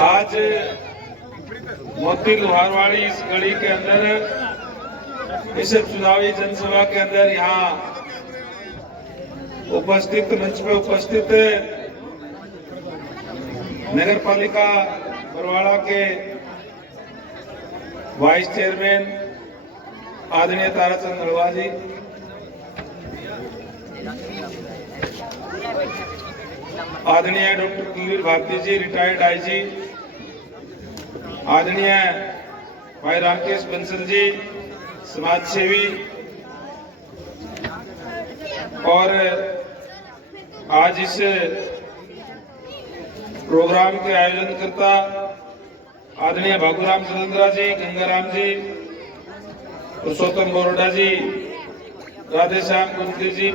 आज मोती लोहारवाड़ी इस गली के अंदर इस चुनावी जनसभा के अंदर यहाँ उपस्थित मंच पे उपस्थित नगर पालिका बरवाड़ा के वाइस चेयरमैन आदरणीय ताराचंद नड़वा जी, आदरणीय डॉक्टर कुलवीर भारती जी रिटायर्ड आईजी, आदरणीय भाई रामकेश बंसल जी समाज सेवी, और आज इस प्रोग्राम के आयोजनकर्ता आदरणीय भागुराम सुरेंद्रा जी, गंगाराम जी, पुरुषोत्तम बोरोडा जी, राधेश्याम कुंती जी,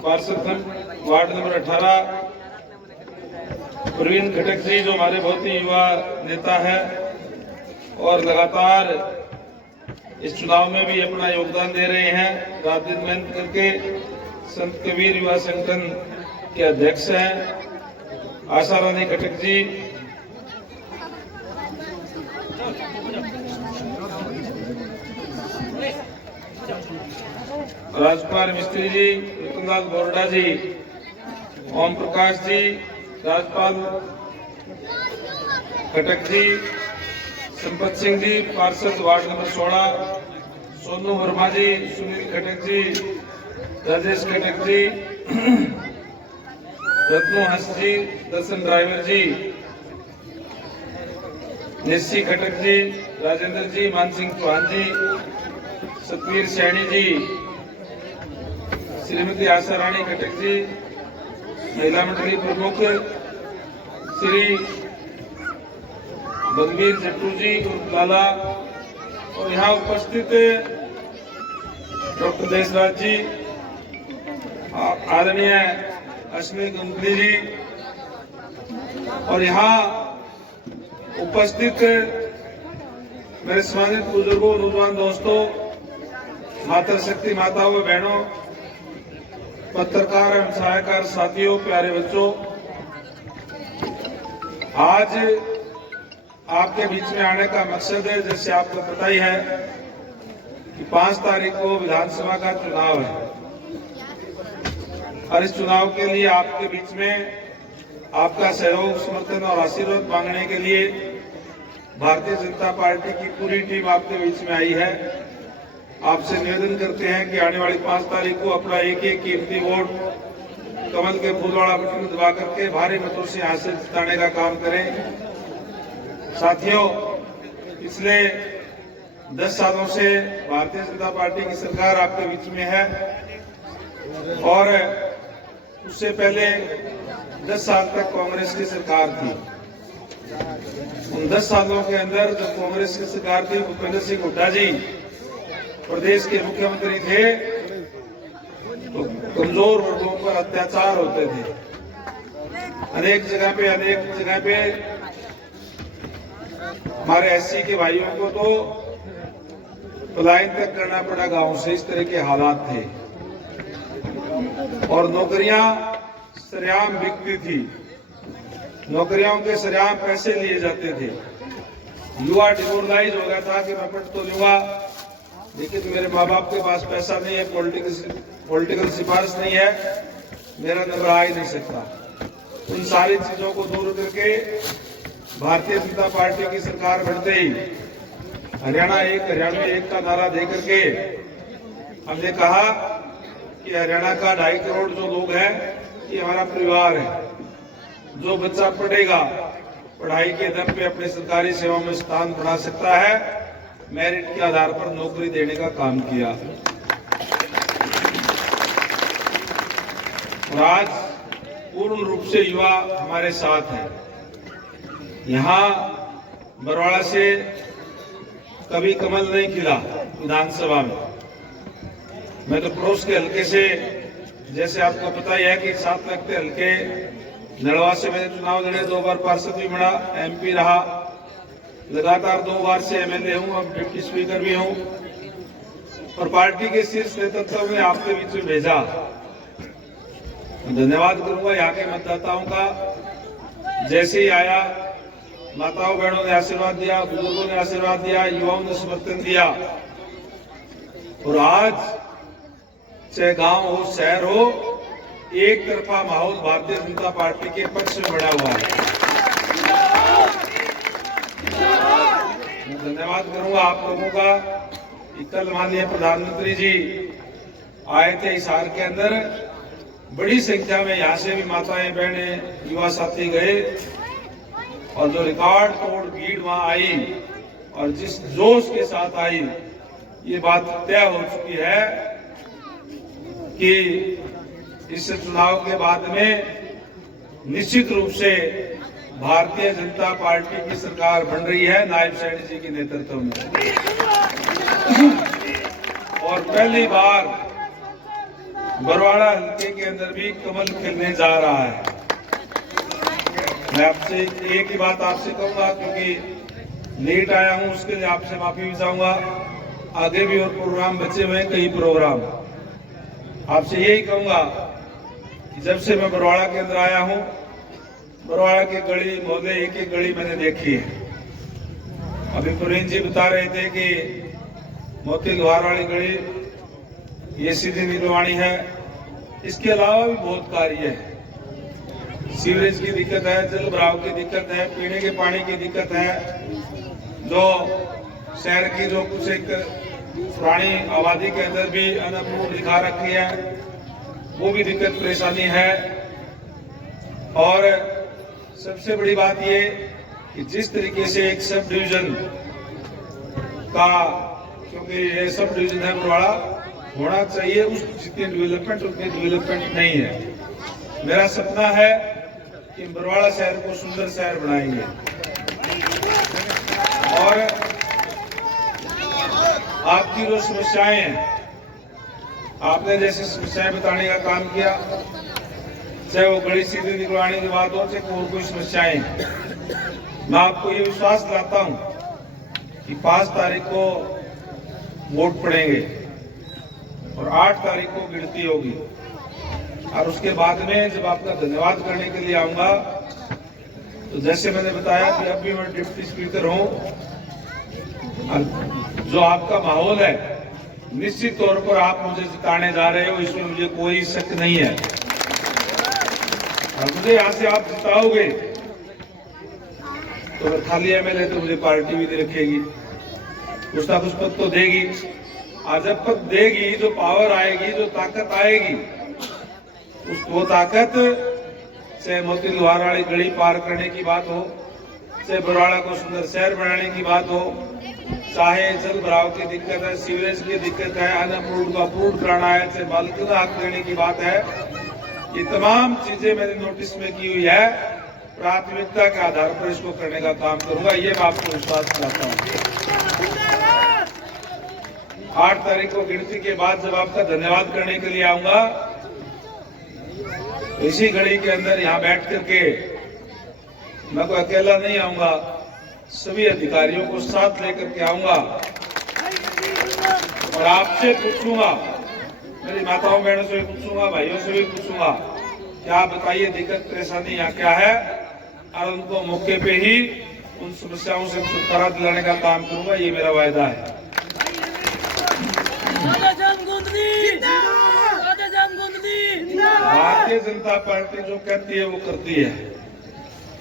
पार्षद वार्ड नंबर 18, प्रवीण घटक जी जो हमारे बहुत ही युवा नेता है और लगातार इस चुनाव में भी अपना योगदान दे रहे हैं, रात दिन मेहनत करके संत कबीर युवा संगठन के अध्यक्ष हैं आशा रानी घटक जी, राजकुमार मिस्त्री जी, रतनलाल बोरडा जी, ओम प्रकाश जी, राजपाल खटक जी, संपत सिंह जी पार्षद वार्ड नंबर 16, सोनू वर्मा जी, सुनील खटक जी, राजेश खटक जी, रत्नो हंस जी, दर्शन ड्राइवर जी, निस्सी खटक जी, राजेंद्र जी, मानसिंह चौहान जी, सतवीर सैनी जी, श्रीमती आशा रानी खटक जी, महिला मंडली प्रमुख श्री बलवीर जट्टू जी लाला, और यहाँ उपस्थित डॉक्टर देशराज जी, आदरणीय अश्विनी गुंगली जी, और यहाँ उपस्थित मेरे सम्मानित बुजुर्गों, नौजवान दोस्तों, मातृशक्ति माताओं व बहनों, पत्रकार एवं सहायकार साथियों, प्यारे बच्चों, आज आपके बीच में आने का मकसद है, जैसे आपको पता ही है कि 5 तारीख को विधानसभा का चुनाव है और इस चुनाव के लिए आपके बीच में आपका सहयोग, समर्थन और आशीर्वाद मांगने के लिए भारतीय जनता पार्टी की पूरी टीम आपके बीच में आई है। आपसे निवेदन करते हैं कि आने वाली 5 तारीख को अपना एक कीमती वोट कमल के फूल वाला बटन दबा करके भारी मतों से यहाँ से जिताने का काम करें। साथियों, पिछले 10 सालों से भारतीय जनता पार्टी की सरकार आपके बीच में है और उससे पहले 10 साल तक कांग्रेस की सरकार थी। उन 10 सालों के अंदर जब कांग्रेस की सरकार थी, भूपेंद्र सिंह हुड्डा जी प्रदेश के मुख्यमंत्री थे तो कमजोर वर्गों पर अत्याचार होते थे। अनेक जगह पे हमारे एससी के भाइयों को तो पलायन तक करना पड़ा गांव से, इस तरह के हालात थे और नौकरियां सरेआम बिकती थी, नौकरियों के सरेआम पैसे लिए जाते थे। युवा डिमोरलाइज हो गया था कि मैं पढ़ तो लूंगा लेकिन मेरे माँ बाप के पास पैसा नहीं है, पॉलिटिकल सिफारिश नहीं है, मेरा नंबर आ ही नहीं सकता। उन सारी चीजों को दूर करके भारतीय जनता पार्टी की सरकार बढ़ते ही हरियाणा एक का नारा दे करके हमने कहा कि हरियाणा का 2.5 करोड़ जो लोग हैं ये हमारा परिवार है। जो बच्चा पढ़ेगा, पढ़ाई के दम पे अपने सरकारी सेवा में स्थान बना सकता है, मेरिट के आधार पर नौकरी देने का काम किया। और आज पूर्ण रूप से युवा हमारे साथ हैं। यहाँ बरवाड़ा से कभी कमल नहीं खिला विधानसभा में। मैं तो पड़ोस के हल्के से, जैसे आपको पता ही है कि 7 लगते हल्के नड़वा से मैंने चुनाव लड़े, 2 बार पार्षद भी बना, एमपी रहा, लगातार 2 बार से एमएलए हूं, अब डिप्टी स्पीकर भी हूं और पार्टी के शीर्ष नेतृत्व ने आपके बीच में भेजा। धन्यवाद करूंगा यहाँ के मतदाताओं का। जैसे ही आया माताओं बहनों ने आशीर्वाद दिया, बुजुर्गों ने आशीर्वाद दिया, युवाओं ने समर्थन दिया। और आज चाहे गांव हो शहर हो, एक तरफा माहौल भारतीय जनता पार्टी के पक्ष में बना हुआ है। मैं धन्यवाद करूंगा आप लोगों का कि कल माननीय प्रधानमंत्री जी आए थे हिसार के अंदर, बड़ी संख्या में यहाँ से भी माताएं बहनें युवा साथी गए और जो रिकॉर्ड तोड़ भीड़ वहां आई और जिस जोश के साथ आई, ये बात तय हो चुकी है कि इस चुनाव के बाद में निश्चित रूप से भारतीय जनता पार्टी की सरकार बन रही है नायब सैनी जी के नेतृत्व में। और पहली बार बरवाड़ा हल्के के अंदर भी कमल खिलने जा रहा है। मैं आपसे एक ही बात आपसे कहूंगा, क्योंकि लेट आया हूं उसके लिए आपसे माफी भी चाहूंगा। आगे भी और प्रोग्राम बचे हुए हैं, कई प्रोग्राम। आपसे यही कहूंगा कि जब से मैं बरवाड़ा के अंदर आया हूं, बरवाड़ा की गली मोहल्ले एक एक गली मैंने देखी है। अभी प्रवीण जी बता रहे थे कि मोती लोहार वाली गली ये सीधी नीलवाणी है। इसके अलावा भी बहुत कार्य है। सीवरेज की दिक्कत है, जल भराव की दिक्कत है, पीने के पानी की दिक्कत है। जो शहर की जो कुछ एक पुरानी आबादी के अंदर भी अनअप्रूव दिखा रखी है, वो भी दिक्कत परेशानी है। और सबसे बड़ी बात ये कि जिस तरीके से एक सब डिवीजन का, क्योंकि ये सब डिवीजन है बरवाड़ा, होना चाहिए उस जितनी डेवलपमेंट उतनी डेवलपमेंट नहीं है। मेरा सपना है कि बरवाड़ा शहर को सुंदर शहर बनाएंगे। और आपकी जो समस्याएं हैं, आपने जैसे समस्याएं बताने का काम किया, चाहे वो गली सीधी निकलवाने की बात हो, चाहे और कोई समस्याएं, मैं आपको ये विश्वास दिलाता हूं कि 5 तारीख को वोट पड़ेंगे और 8 तारीख को गिनती होगी। और उसके बाद में जब आपका धन्यवाद करने के लिए आऊंगा, तो जैसे मैंने बताया कि अब भी मैं डिप्टी स्पीकर हूं, जो आपका माहौल है निश्चित तौर पर आप मुझे जिताने जा रहे हो, इसमें मुझे कोई शक नहीं है। और मुझे यहां से आप जिताओगे तो अगर खाली एमएलए तो मुझे पार्टी भी दे रखेगी, कुछ ना कुछ पद तो देगी। आज जब पद देगी, जो पावर आएगी, जो ताकत आएगी, वो ताकत चाहे मोती लोहार वाली गली पार करने की बात हो, चाहे बरवाड़ा को सुंदर शहर बनाने की बात हो, चाहे जल भराव की दिक्कत है, सीवरेज की दिक्कत है, अनअप्रूव्ड को अप्रूव कराना है, चाहे मालिकाना हक देने की बात है, ये तमाम चीजें मैंने नोटिस में की हुई है। प्राथमिकता के आधार पर इसको करने का काम करूंगा, ये मैं आपको विश्वास दिलाता हूँ। 8 तारीख को गिनती के बाद जब आपका धन्यवाद करने के लिए आऊंगा, इसी घड़ी के अंदर यहाँ बैठ करके मैं कोई अकेला नहीं आऊंगा, सभी अधिकारियों को साथ लेकर के आऊंगा और आपसे पूछूंगा, मेरी माताओं बहनों से भी पूछूंगा, भाइयों से भी पूछूंगा कि आप बताइए दिक्कत परेशानी यहाँ क्या है, और उनको मौके पे ही उन समस्याओं से छुटकारा दिलाने का काम करूंगा, ये मेरा वायदा है। भारतीय जनता पार्टी जो कहती है वो करती है।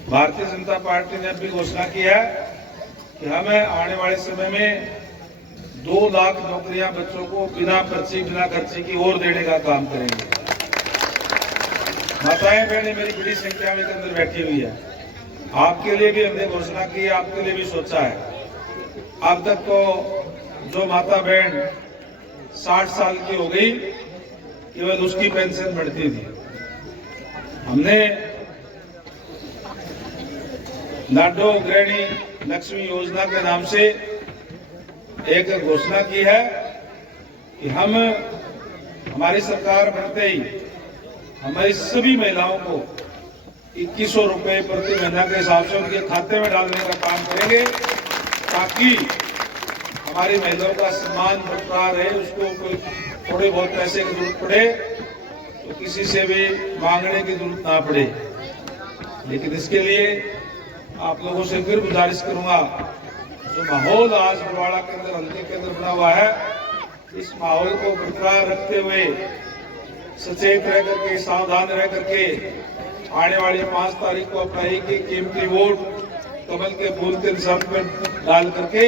भारतीय जनता पार्टी ने अभी घोषणा की है कि हमें आने वाले समय में 2 लाख नौकरियां बच्चों को बिना पर्ची बिना खर्ची की और देने का काम करेंगे। माताएं बहनें मेरी बड़ी संख्या में अंदर बैठी हुई है। आपके लिए भी हमने घोषणा की है, आपके लिए भी सोचा है। अब तक तो जो माता बहन 60 साल की हो गई, केवल उसकी पेंशन बढ़ती थी। हमने लाडो गृहिणी लक्ष्मी योजना के नाम से एक घोषणा की है कि हम हमारी सरकार बनते ही हमारी सभी महिलाओं को 2100 रुपए प्रति महीना के हिसाब से उनके खाते में डालने का काम करेंगे, ताकि हमारी महिलाओं का सम्मान बरकरार रहे। उसको कोई थोड़े बहुत पैसे की जरूरत पड़े तो किसी से भी मांगने की जरूरत ना पड़े। लेकिन इसके लिए आप लोगों से फिर गुजारिश करूंगा, जो माहौल आज बरवाड़ा के अंदर, हल्के के अंदर बना हुआ है, इस माहौल को बरकरार रखते हुए सचेत रह करके, सावधान रह करके आने वाली 5 तारीख को अपना एक कीमती वोट कमल के फूल के निशान पर डाल करके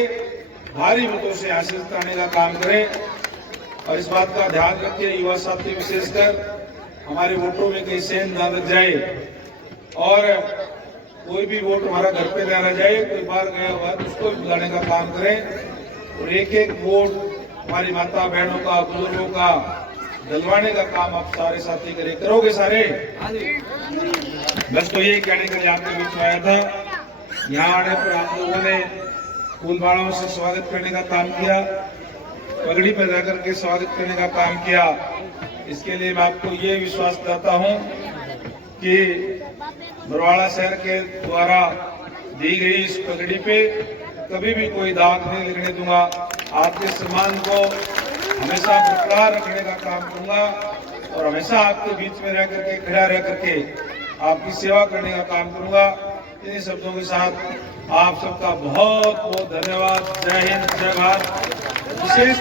भारी मतों से हासिल करने का काम करें। और इस बात का ध्यान रखिए, युवा साथी विशेषकर, हमारे वोटों में कहीं सेंध ना लग जाए और कोई भी वोट हमारा घर पे ना रह जाए। कोई बाहर गया हुआ है तो उसको भी बुलाने का काम करें और एक एक वोट हमारी माता बहनों का, बुजुर्गों का डलवाने का काम आप सारे साथी करोगे सारे। बस तो ये कहने के लिए आपके बीच में आया था। यहाँ आने पर आप लोगों ने फूल मालाओं से स्वागत करने का काम किया, पगड़ी पर जाकर के स्वागत करने का काम किया। इसके लिए मैं आपको ये विश्वास दिलाता हूँ कि बरवाड़ा शहर के द्वारा दी गई इस पगड़ी पे कभी भी कोई दाग नहीं लगने दूंगा। आपके सम्मान को हमेशा बरकरार रखने का काम करूंगा और हमेशा आपके बीच में रह करके, खड़ा रह करके आपकी सेवा करने का काम करूंगा। इन्हीं शब्दों के साथ आप सबका बहुत बहुत धन्यवाद। जय हिंद, जय भारत। विशेष